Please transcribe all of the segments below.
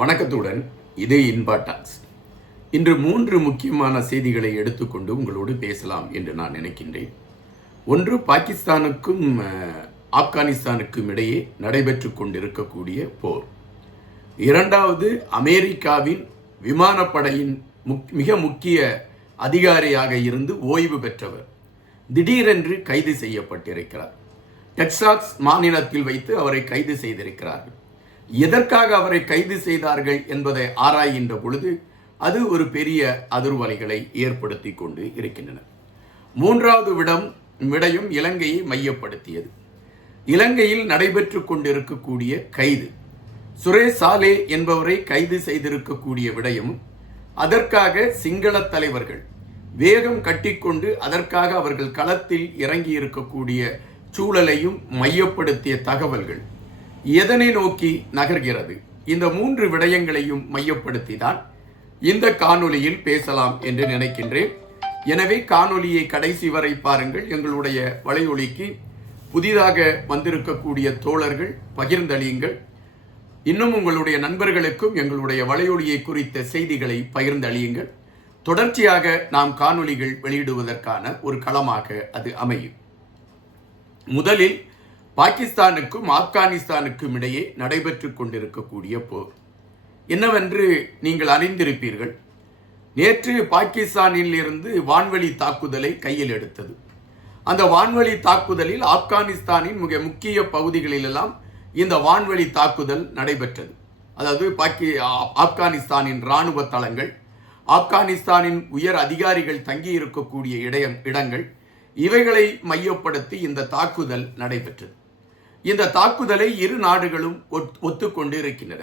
வணக்கத்துடன் இது இன்பா டாக்ஸ். இன்று 3 முக்கியமான செய்திகளை எடுத்துக்கொண்டு உங்களோடு பேசலாம் என்று நான் நினைக்கின்றேன். ஒன்று, பாகிஸ்தானுக்கும் ஆப்கானிஸ்தானுக்கும் இடையே நடைபெற்று கொண்டிருக்கக்கூடிய போர். இரண்டாவது, அமெரிக்காவின் விமானப்படையின் மிக முக்கிய அதிகாரியாக இருந்து ஓய்வு பெற்றவர் திடீரென்று கைது செய்யப்பட்டிருக்கிறார். டெக்சாஸ் மாநிலத்தில் வைத்து அவரை கைது செய்திருக்கிறார்கள். எதற்காக அவரை கைது செய்தார்கள் என்பதை ஆராய்கின்ற பொழுது அது ஒரு பெரிய அதிர்வலைகளை ஏற்படுத்தி கொண்டு இருக்கின்றன. மூன்றாவது விடயம் இலங்கையை மையப்படுத்தியது. இலங்கையில் நடைபெற்று கொண்டிருக்கக்கூடிய கைது, சுரேஷ் சாலே என்பவரை கைது செய்திருக்கக்கூடிய விடயமும், அதற்காக சிங்கள தலைவர்கள் வேகம் கட்டிக்கொண்டு அதற்காக அவர்கள் களத்தில் இறங்கி இருக்கக்கூடிய சூழலையும் மையப்படுத்திய தகவல்கள் எதனை நோக்கி நகர்கிறது? இந்த 3 விடயங்களையும் மையப்படுத்தி தான் இந்த காணொலியில் பேசலாம் என்று நினைக்கின்றேன். எனவே காணொலியை கடைசி வரை பாருங்கள். எங்களுடைய வலையொலிக்கு புதிதாக வந்திருக்கக்கூடிய தோழர்கள் பகிர்ந்தளியுங்கள். இன்னும் உங்களுடைய நண்பர்களுக்கும் எங்களுடைய வலையொலியை குறித்த செய்திகளை பகிர்ந்தளியுங்கள். தொடர்ச்சியாக நாம் காணொலிகள் வெளியிடுவதற்கான ஒரு களமாக அது அமையும். முதலில், பாகிஸ்தானுக்கும் ஆப்கானிஸ்தானுக்கும் இடையே நடைபெற்று கொண்டிருக்கக்கூடிய போர் என்னவென்று நீங்கள் அறிந்திருப்பீர்கள். நேற்று பாகிஸ்தானில் இருந்து வான்வழி தாக்குதலை கையில் எடுத்தது. அந்த வான்வழி தாக்குதலில் ஆப்கானிஸ்தானின் மிக முக்கிய பகுதிகளிலெல்லாம் இந்த வான்வழி தாக்குதல் நடைபெற்றது. அதாவது ஆப்கானிஸ்தானின் இராணுவ தளங்கள், ஆப்கானிஸ்தானின் உயர் அதிகாரிகள் தங்கி இருக்கக்கூடிய இடங்கள், இவைகளை மையப்படுத்தி இந்த தாக்குதல் நடைபெற்றது. இந்த தாக்குதலை இரு நாடுகளும் ஒத்துக்கொண்டு இருக்கின்றன.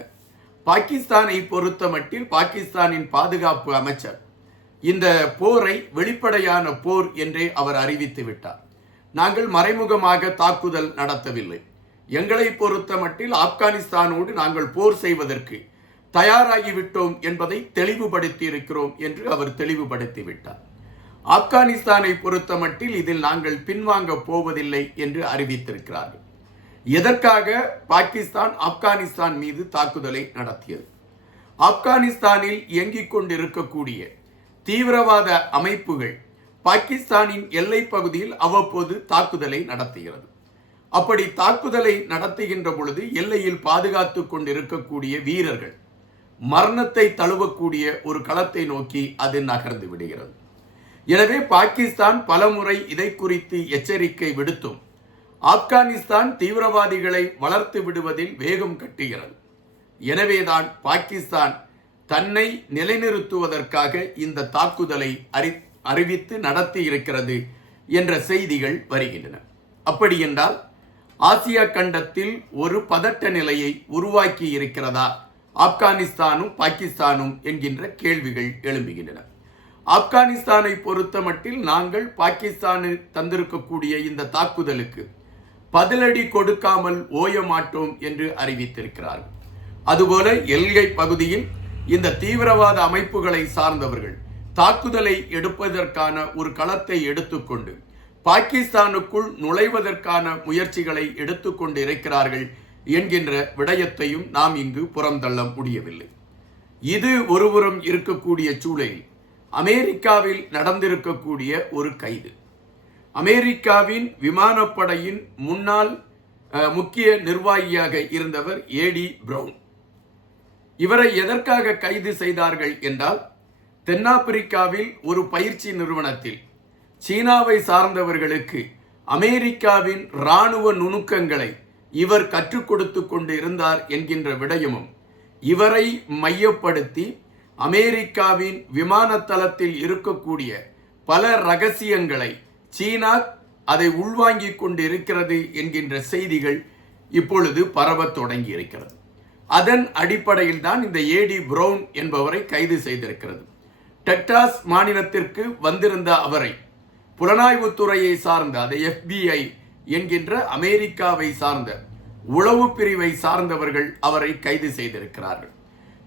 பாகிஸ்தானை பொறுத்தமட்டில் பாகிஸ்தானின் பாதுகாப்பு அமைச்சர் இந்த போரை வெளிப்படையான போர் என்றே அவர் அறிவித்து விட்டார். நாங்கள் மறைமுகமாக தாக்குதல் நடத்தவில்லை, எங்களை பொறுத்தமட்டில் ஆப்கானிஸ்தானோடு நாங்கள் போர் செய்வதற்கு தயாராகிவிட்டோம் என்பதை தெளிவுபடுத்தி இருக்கிறோம் என்று அவர் தெளிவுபடுத்திவிட்டார். ஆப்கானிஸ்தானை பொறுத்தமட்டில் இதில் நாங்கள் பின்வாங்க போவதில்லை என்று அறிவித்திருக்கிறார்கள். எதற்காக பாகிஸ்தான் ஆப்கானிஸ்தான் மீது தாக்குதலை நடத்தியது? ஆப்கானிஸ்தானில் இயங்கிக் கொண்டிருக்கக்கூடிய தீவிரவாத அமைப்புகள் பாகிஸ்தானின் எல்லை பகுதியில் அவ்வப்போது தாக்குதலை நடத்துகிறது. அப்படி தாக்குதலை நடத்துகின்ற பொழுது எல்லையில் பாதுகாத்து கொண்டிருக்கக்கூடிய வீரர்கள் மரணத்தை தழுவக்கூடிய ஒரு களத்தை நோக்கி அது நகர்ந்து விடுகிறது. எனவே பாகிஸ்தான் பலமுறை இதை குறித்து எச்சரிக்கை விடுத்தும் ஆப்கானிஸ்தான் தீவிரவாதிகளை வளர்த்து விடுவதில் வேகம் கட்டுகிறது. எனவேதான் பாகிஸ்தான் தன்னை நிலைநிறுத்துவதற்காக இந்த தாக்குதலை அறிவித்து நடத்தி இருக்கிறது என்ற செய்திகள் வருகின்றன. அப்படி என்றால் ஆசியா கண்டத்தில் ஒரு பதட்ட நிலையை உருவாக்கி இருக்கிறதா ஆப்கானிஸ்தானும் பாகிஸ்தானும் என்கின்ற கேள்விகள் எழும்புகின்றன. ஆப்கானிஸ்தானை பொறுத்தமட்டில் நாங்கள் பாகிஸ்தானில் தந்திருக்கக்கூடிய இந்த தாக்குதலுக்கு பதிலடி கொடுக்காமல் ஓய மாட்டோம் என்று அறிவித்திருக்கிறார்கள். அதுபோல எல்கை பகுதியில் இந்த தீவிரவாத அமைப்புகளை சார்ந்தவர்கள் தாக்குதலை எடுப்பதற்கான ஒரு களத்தை எடுத்துக்கொண்டு பாகிஸ்தானுக்குள் நுழைவதற்கான முயற்சிகளை எடுத்துக்கொண்டு இருக்கிறார்கள் என்கின்ற விடயத்தையும் நாம் இங்கு புறந்தள்ள முடியவில்லை. இது ஒருபுறம் இருக்கக்கூடிய சூழலில் அமெரிக்காவில் நடந்திருக்கக்கூடிய ஒரு கைது, அமெரிக்காவின் விமானப்படையின் முன்னாள் முக்கிய நிர்வாகியாக இருந்தவர் ஏடி பிரவுன். இவரை எதற்காக கைது செய்தார்கள் என்றால், தென்னாப்பிரிக்காவில் ஒரு பயிற்சி நிறுவனத்தில் சீனாவை சார்ந்தவர்களுக்கு அமெரிக்காவின் இராணுவ நுணுக்கங்களை இவர் கற்றுக் கொடுத்து கொண்டு இருந்தார் என்கின்ற விடயமும், இவரை மையப்படுத்தி அமெரிக்காவின் விமான தளத்தில் இருக்கக்கூடிய பல ரகசியங்களை சீனா அதை உள்வாங்கிக் கொண்டு இருக்கிறது என்கின்ற செய்திகள் இப்பொழுது பரவத் தொடங்கி இருக்கிறது. அதன் அடிப்படையில் தான் இந்த ஏடி பிரவுன் என்பவரை கைது செய்திருக்கிறது. டெக்சாஸ் மாநிலத்திற்கு வந்திருந்த அவரை புலனாய்வுத்துறையை சார்ந்த அதை FBI என்கின்ற அமெரிக்காவை சார்ந்த உளவு பிரிவை சார்ந்தவர்கள் அவரை கைது செய்திருக்கிறார்கள்.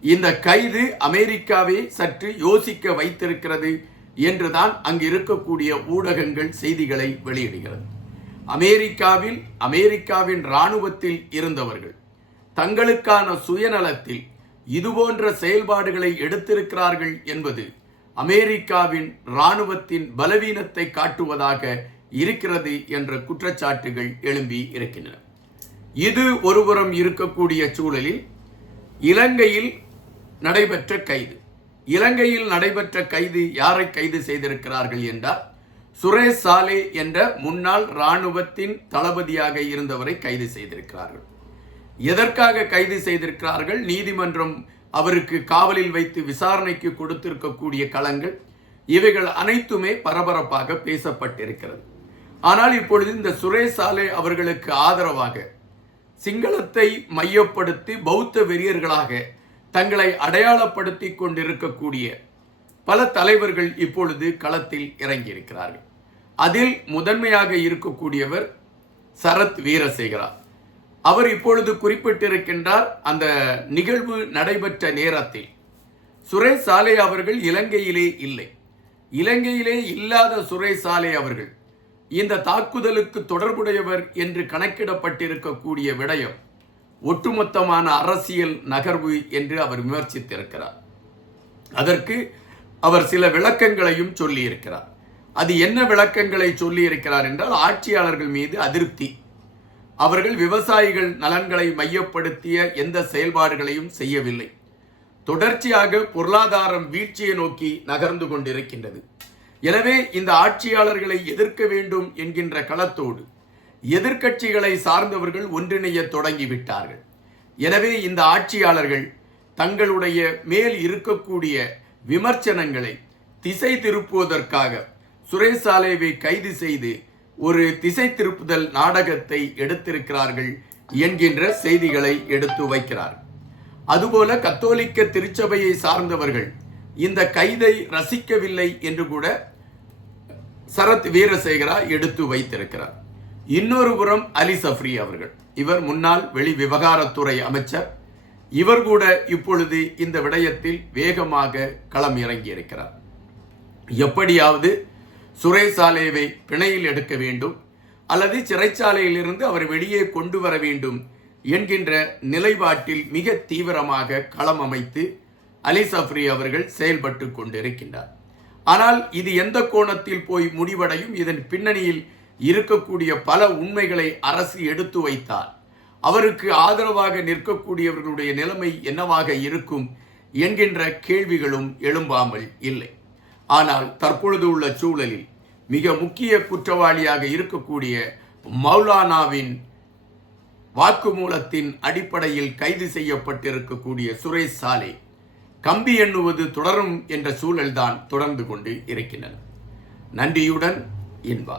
இந்த கைது அமெரிக்காவை சற்று யோசிக்க வைத்திருக்கிறது என்றுதான் அங்கு இருக்கக்கூடிய ஊடகங்கள் செய்திகளை வெளியிடுகிறது. அமெரிக்காவின் இராணுவத்தில் இருந்தவர்கள் தங்களுக்கான சுயநலத்தில் இதுபோன்ற செயல்பாடுகளை எடுத்திருக்கிறார்கள் என்பது அமெரிக்காவின் இராணுவத்தின் பலவீனத்தை காட்டுவதாக இருக்கிறது என்ற குற்றச்சாட்டுகள் எழும்பி இருக்கின்றன. இது ஒருபுறம் இருக்கக்கூடிய சூழலில் இலங்கையில் நடைபெற்ற கைது யாரை கைது செய்திருக்கிறார்கள் என்றால் சுரேஷ் சாலே என்ற முன்னாள் இராணுவத்தின் தளபதியாக இருந்தவரை கைது செய்திருக்கிறார்கள். எதற்காக கைது செய்திருக்கிறார்கள்? நீதிமன்றம் அவருக்கு காவலில் வைத்து விசாரணைக்கு கொடுத்திருக்கக்கூடிய களங்கள் இவைகள் அனைத்துமே பரபரப்பாக பேசப்பட்டிருக்கிறது. ஆனால் இப்பொழுது இந்த சுரேஷ் சாலே அவர்களுக்கு ஆதரவாக சிங்களத்தை மையப்படுத்தி பௌத்த வெறியர்களாக தங்களை அடையாளப்படுத்தி கொண்டிருக்கக்கூடிய பல தலைவர்கள் இப்பொழுது களத்தில் இறங்கியிருக்கிறார்கள். அதில் முதன்மையாக இருக்கக்கூடியவர் சரத் வீரசேகரா. அவர் இப்பொழுது குறிப்பிட்டிருக்கின்றார், அந்த நிகழ்வு நடைபெற்ற நேரத்தில் சுரேஷ் சாலே அவர்கள் இலங்கையிலே இல்லை. இலங்கையிலே இல்லாத சுரேஷ் சாலே அவர்கள் இந்த தாக்குதலுக்கு தொடர்புடையவர் என்று கணக்கிடப்பட்டிருக்கக்கூடிய விடயம் ஒட்டுமொத்தமான அரசியல் நகர்வு என்று அவர் விமர்சித்திருக்கிறார். அதற்கு அவர் சில விளக்கங்களையும் சொல்லியிருக்கிறார். அது என்ன விளக்கங்களை சொல்லியிருக்கிறார் என்றால், ஆட்சியாளர்கள் மீது அதிருப்தி, அவர்கள் விவசாயிகள் நலன்களை மையப்படுத்திய எந்த செயல்பாடுகளையும் செய்யவில்லை, தொடர்ச்சியாக பொருளாதாரம் வீழ்ச்சியை நோக்கி நகர்ந்து கொண்டிருக்கின்றது. எனவே இந்த ஆட்சியாளர்களை எதிர்க்க வேண்டும் என்கின்ற களத்தோடு எதிர்க்கட்சிகளை சார்ந்தவர்கள் ஒன்றிணைய தொடங்கிவிட்டார்கள். எனவே இந்த ஆட்சியாளர்கள் தங்களுடைய மேல் இருக்கக்கூடிய விமர்சனங்களை திசை திருப்புவதற்காக சுரேஷ் சாலேவை கைது செய்து ஒரு திசை திருப்புதல் நாடகத்தை எடுத்திருக்கிறார்கள் என்கின்ற செய்திகளை எடுத்து வைக்கிறார். அதுபோல கத்தோலிக்க திருச்சபையை சார்ந்தவர்கள் இந்த கைதை ரசிக்கவில்லை என்று கூட சரத் வீரசேகரா எடுத்து வைத்திருக்கிறார். இன்னொரு புறம் அலி சஃப்ரி அவர்கள், இவர் முன்னாள் வெளி விவகாரத்துறை அமைச்சர், இவர் கூட இப்பொழுது இந்த விடயத்தில் வேகமாக களம் இறங்கி இருக்கிறார். எப்படியாவது சுரேஷ் சாலேவை பிணையில் எடுக்க வேண்டும் அல்லது சிறைச்சாலையிலிருந்து அவர் வெளியே கொண்டு வர வேண்டும் என்கின்ற நிலைப்பாட்டில் மிக தீவிரமாக களம் அமைத்து அலி சஃப்ரி அவர்கள் செயல்பட்டு கொண்டிருக்கின்றார். ஆனால் இது எந்த கோணத்தில் போய் முடிவடையும், இதன் பின்னணியில் இருக்கக்கூடிய பல உண்மைகளை அரசு எடுத்து வைத்தார் அவருக்கு ஆதரவாக நிற்கக்கூடியவர்களுடைய நிலைமை என்னவாக இருக்கும் என்கின்ற கேள்விகளும் எழும்பாமல் இல்லை. ஆனால் தற்பொழுது உள்ள சூழலில் மிக முக்கிய குற்றவாளியாக இருக்கக்கூடிய மௌலானாவின் வாக்குமூலத்தின் அடிப்படையில் கைது செய்யப்பட்டிருக்கக்கூடிய சுரேஷ் சாலே கம்பி எண்ணுவது தொடரும் என்ற சூழல்தான் தொடர்ந்து கொண்டு இருக்கின்றன. நன்றியுடன் இன்பா.